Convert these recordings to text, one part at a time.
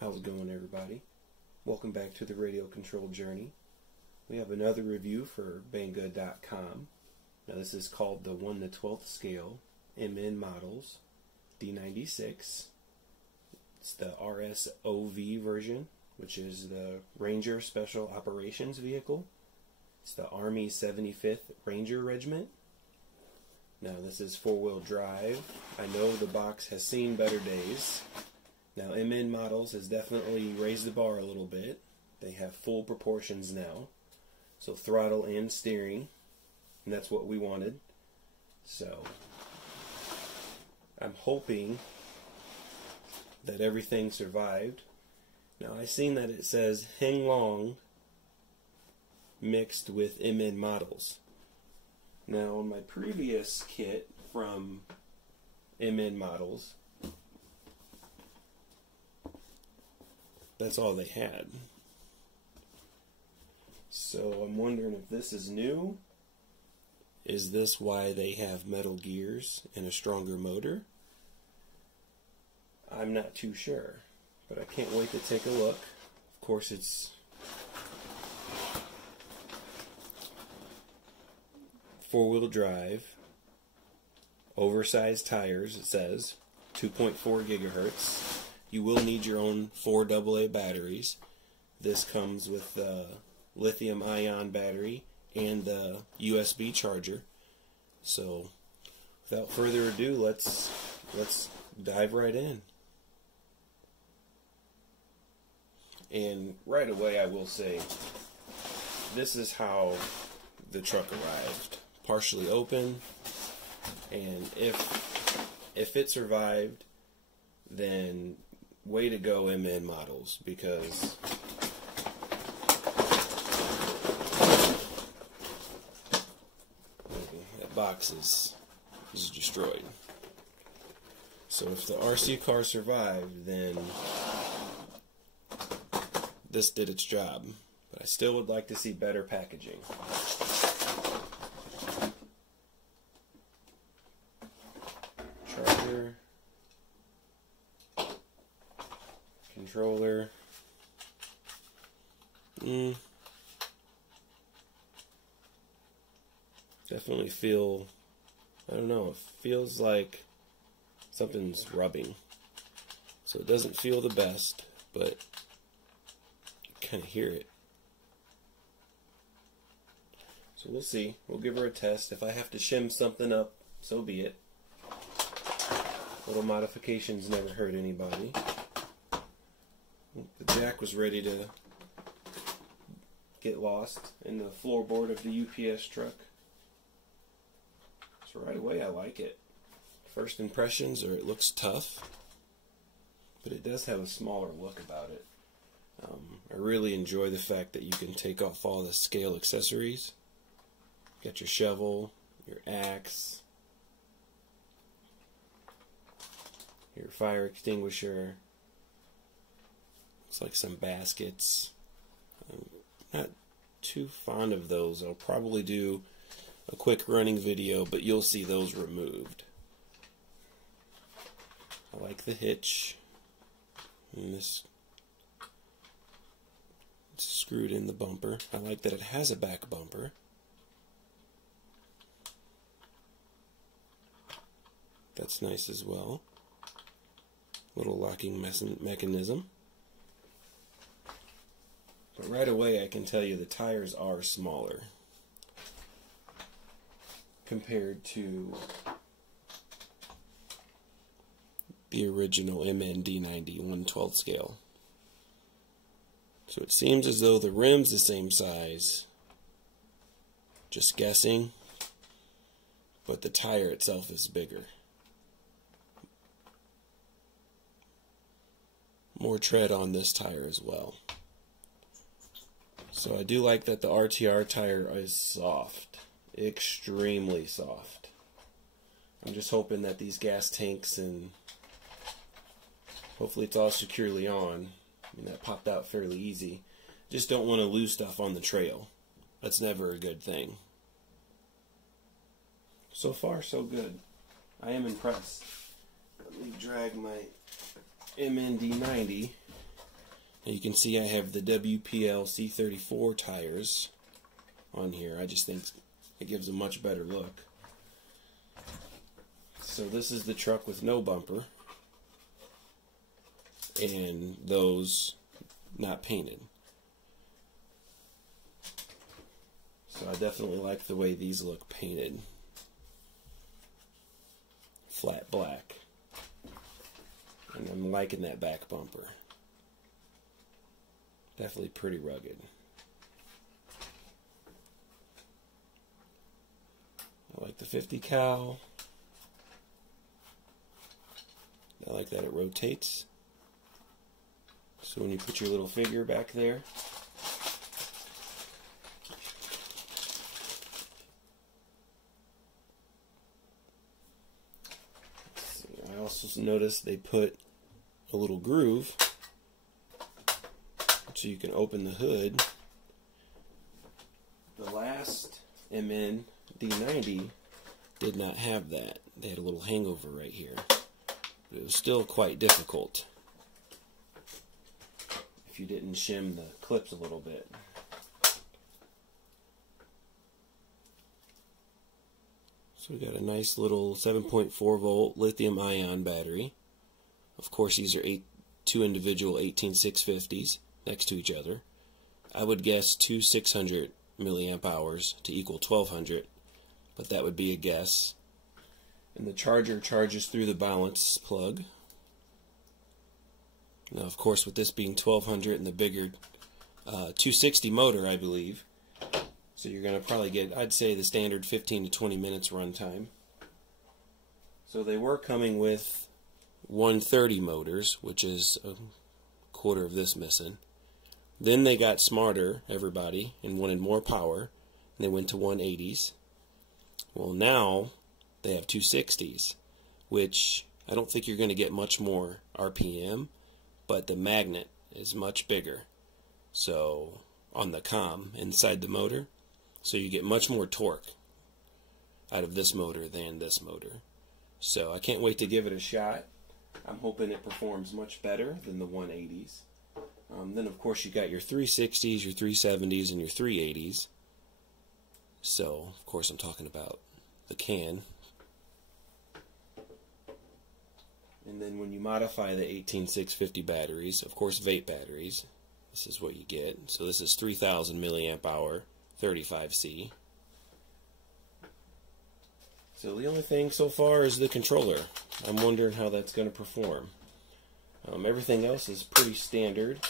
How's it going, everybody? Welcome back to the radio control journey. We have another review for Banggood.com. Now this is called the 1/12 scale MN models D-96. It's the RSOV version, which is the Ranger Special Operations Vehicle. It's the Army 75th Ranger Regiment. Now this is four-wheel drive. I know the box has seen better days. Now MN models has definitely raised the bar a little bit. They have full proportions now. So throttle and steering. And that's what we wanted. So I'm hoping that everything survived. Now I've seen that it says Heng mixed with MN models. Now on my previous kit from MN models, that's all they had. So I'm wondering if this is new. Is this why they have metal gears and a stronger motor? I'm not too sure, but I can't wait to take a look. Of course, it's four-wheel drive, oversized tires, it says, 2.4 gigahertz. You will need your own 4 AA batteries. This comes with the lithium-ion battery and the USB charger. So, without further ado, let's dive right in. And right away, I will say, this is how the truck arrived. Partially open, and if it survived, then way to go, MN models, because that box is destroyed. So if the RC car survived, then this did its job. But I still would like to see better packaging. Charger, controller. Definitely feel, I don't know, it feels like something's rubbing. So it doesn't feel the best, but you kind of hear it. So we'll see. We'll give her a test. If I have to shim something up, so be it. Little modifications never hurt anybody. The jack was ready to get lost in the floorboard of the UPS truck. So right away I like it. First impressions are it looks tough, but it does have a smaller look about it. I really enjoy the fact that you can take off all the scale accessories. Got your shovel, your axe, your fire extinguisher. Looks like some baskets. I'm not too fond of those. I'll probably do a quick running video, but you'll see those removed. I like the hitch. And this, it's screwed in the bumper. I like that it has a back bumper. That's nice as well. Little locking mechanism. But right away I can tell you the tires are smaller compared to the original MN D90 1/12 scale. So it seems as though the rim's the same size. Just guessing. But the tire itself is bigger. More tread on this tire as well. So I do like that the RTR tire is soft. Extremely soft. I'm just hoping that these gas tanks, and hopefully it's all securely on. I mean, that popped out fairly easy. Just don't want to lose stuff on the trail. That's never a good thing. So far, so good. I am impressed. Let me drag my MN D90 And you can see I have the WPL C34 tires on here. I just think it gives a much better look. So this is the truck with no bumper, and those not painted. So I definitely like the way these look painted. Flat black. And I'm liking that back bumper. Definitely pretty rugged. I like the 50 cal. I like that it rotates. So when you put your little figure back there, I also noticed they put a little groove so you can open the hood. The last MN D90 did not have that. They had a little hangover right here. But it was still quite difficult if you didn't shim the clips a little bit. So we got a nice little 7.4 volt lithium ion battery. Of course, these are two individual 18650s next to each other. I would guess two 600 milliamp hours to equal 1200, but that would be a guess. And the charger charges through the balance plug. Now, of course, with this being 1200 and the bigger 260 motor, I believe, so you're going to probably get, I'd say, the standard 15 to 20 minutes run time. So they were coming with 130 motors, which is a quarter of this missing. Then they got smarter, everybody, and wanted more power, and they went to 180s. Well, now they have 260s, which I don't think you're going to get much more RPM, but the magnet is much bigger. So on the comm inside the motor, so you get much more torque out of this motor than this motor. So I can't wait to give it a shot. I'm hoping it performs much better than the 180s. Then of course you got your 360s, your 370s, and your 380s. So of course I'm talking about the can. And then when you modify the 18650 batteries, of course vape batteries, this is what you get. So this is 3000 milliamp hour 35C. So the only thing so far is the controller. I'm wondering how that's going to perform. Everything else is pretty standard.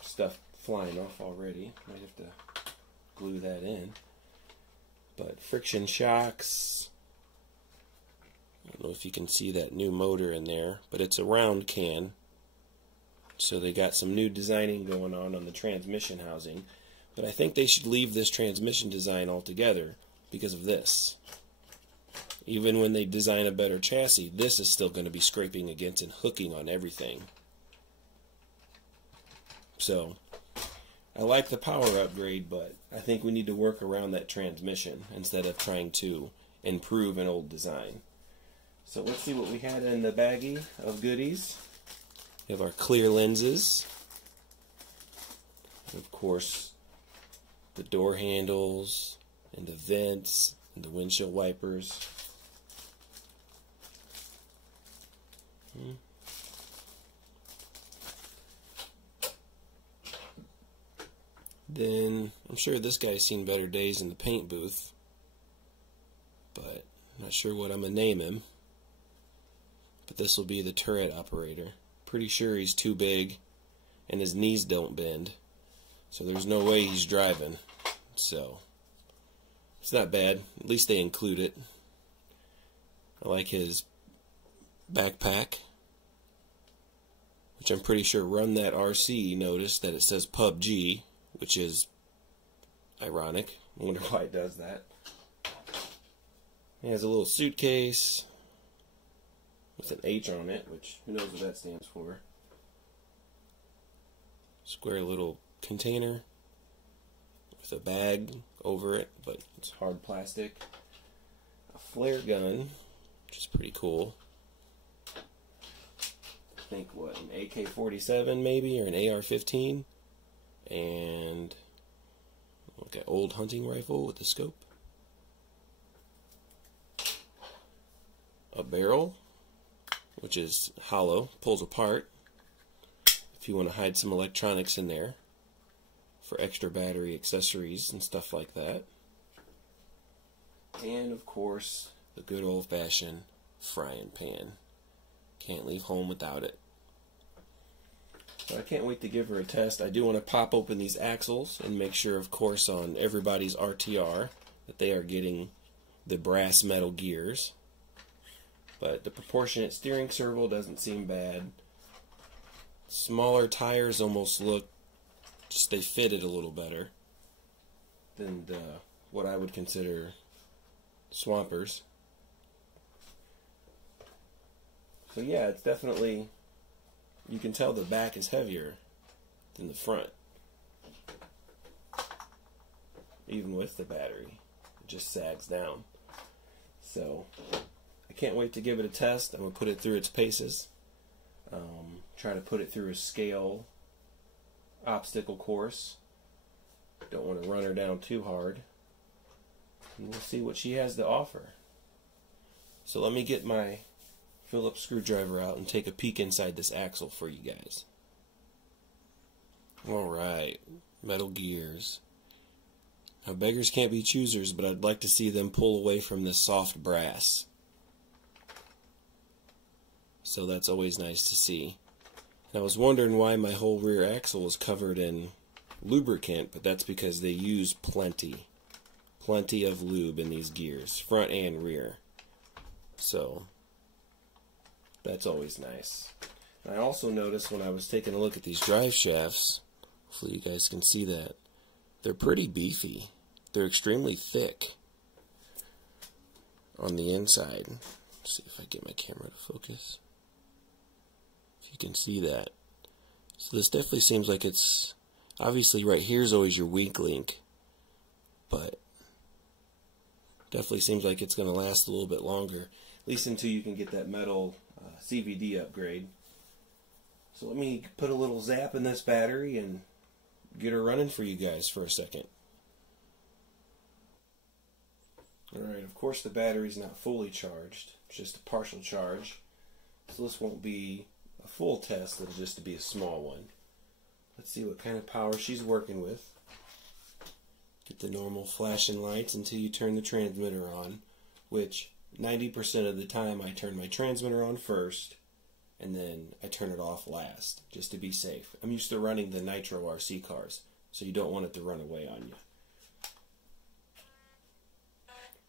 Stuff flying off already. Might have to glue that in. But friction shocks. I don't know if you can see that new motor in there, but it's a round can. So they got some new designing going on the transmission housing. But I think they should leave this transmission design altogether because of this. Even when they design a better chassis, this is still going to be scraping against and hooking on everything. So I like the power upgrade, but I think we need to work around that transmission instead of trying to improve an old design. So let's see what we had in the baggie of goodies. We have our clear lenses. And of course, the door handles and the vents and the windshield wipers. Then, I'm sure this guy's seen better days in the paint booth, but I'm not sure what I'm going to name him. But this will be the turret operator. Pretty sure he's too big and his knees don't bend, so there's no way he's driving. So it's not bad. At least they include it. I like his backpack, which I'm pretty sure Run That RC noticed that it says PUBG, which is ironic. I wonder why it does that. It has a little suitcase with an H on it, which who knows what that stands for. Square little container with a bag over it, but it's hard plastic. A flare gun, which is pretty cool. think, what, an AK-47 maybe, or an AR-15. And like an old hunting rifle with a scope. A barrel, which is hollow, pulls apart if you want to hide some electronics in there for extra battery accessories and stuff like that. And of course, the good old-fashioned frying pan. Can't leave home without it. So I can't wait to give her a test. I do want to pop open these axles and make sure, of course, on everybody's RTR that they are getting the brass metal gears. But the proportionate steering servo doesn't seem bad. Smaller tires almost look, just they fit it a little better than what I would consider Swampers. So yeah, it's definitely, you can tell the back is heavier than the front. Even with the battery, it just sags down. So I can't wait to give it a test. I'm going to put it through its paces. Try to put it through a scale obstacle course. Don't want to run her down too hard. And we'll see what she has to offer. So let me get my Phillips screwdriver out and take a peek inside this axle for you guys. Alright, metal gears. Now beggars can't be choosers, but I'd like to see them pull away from this soft brass. So that's always nice to see. And I was wondering why my whole rear axle was covered in lubricant, but that's because they use plenty of lube in these gears, front and rear. So that's always nice. And I also noticed when I was taking a look at these drive shafts, hopefully you guys can see that, they're pretty beefy. They're extremely thick on the inside. Let's see if I get my camera to focus. If you can see that. So this definitely seems like it's, obviously right here is always your weak link, but definitely seems like it's going to last a little bit longer, at least until you can get that metal CVD upgrade. So let me put a little zap in this battery and get her running for you guys for a second. Alright, of course the battery's not fully charged, it's just a partial charge. So this won't be a full test, it'll just be a small one. Let's see what kind of power she's working with. Get the normal flashing lights until you turn the transmitter on, which 90% of the time I turn my transmitter on first and then I turn it off last, just to be safe. I'm used to running the Nitro RC cars, so you don't want it to run away on you.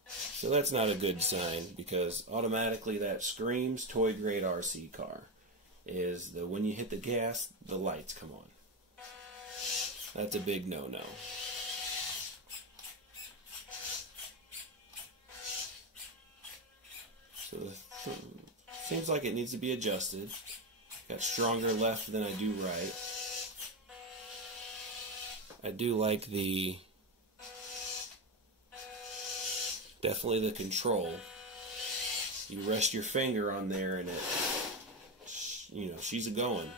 So that's not a good sign, because automatically that screams toy grade RC car. Is that when you hit the gas, the lights come on. That's a big no-no. So seems like it needs to be adjusted. Got stronger left than I do right. I do like the, definitely the control. You rest your finger on there and it, you know, she's a-going.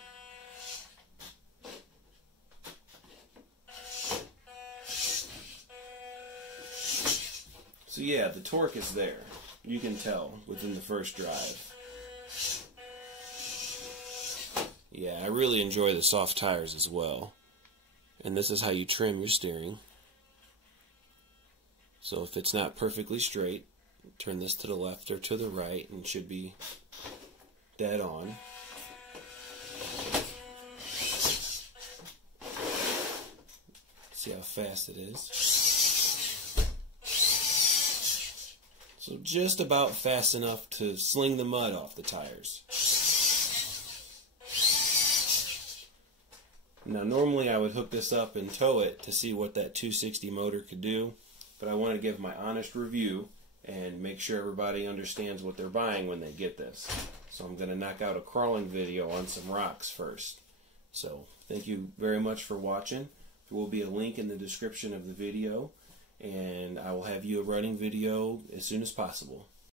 So yeah, the torque is there. You can tell within the first drive. Yeah, I really enjoy the soft tires as well. And this is how you trim your steering. So if it's not perfectly straight, turn this to the left or to the right and it should be dead on. See how fast it is. So just about fast enough to sling the mud off the tires. Now normally I would hook this up and tow it to see what that 260 motor could do, but I want to give my honest review and make sure everybody understands what they're buying when they get this. So I'm going to knock out a crawling video on some rocks first. So thank you very much for watching. There will be a link in the description of the video, and I will have you a running video as soon as possible.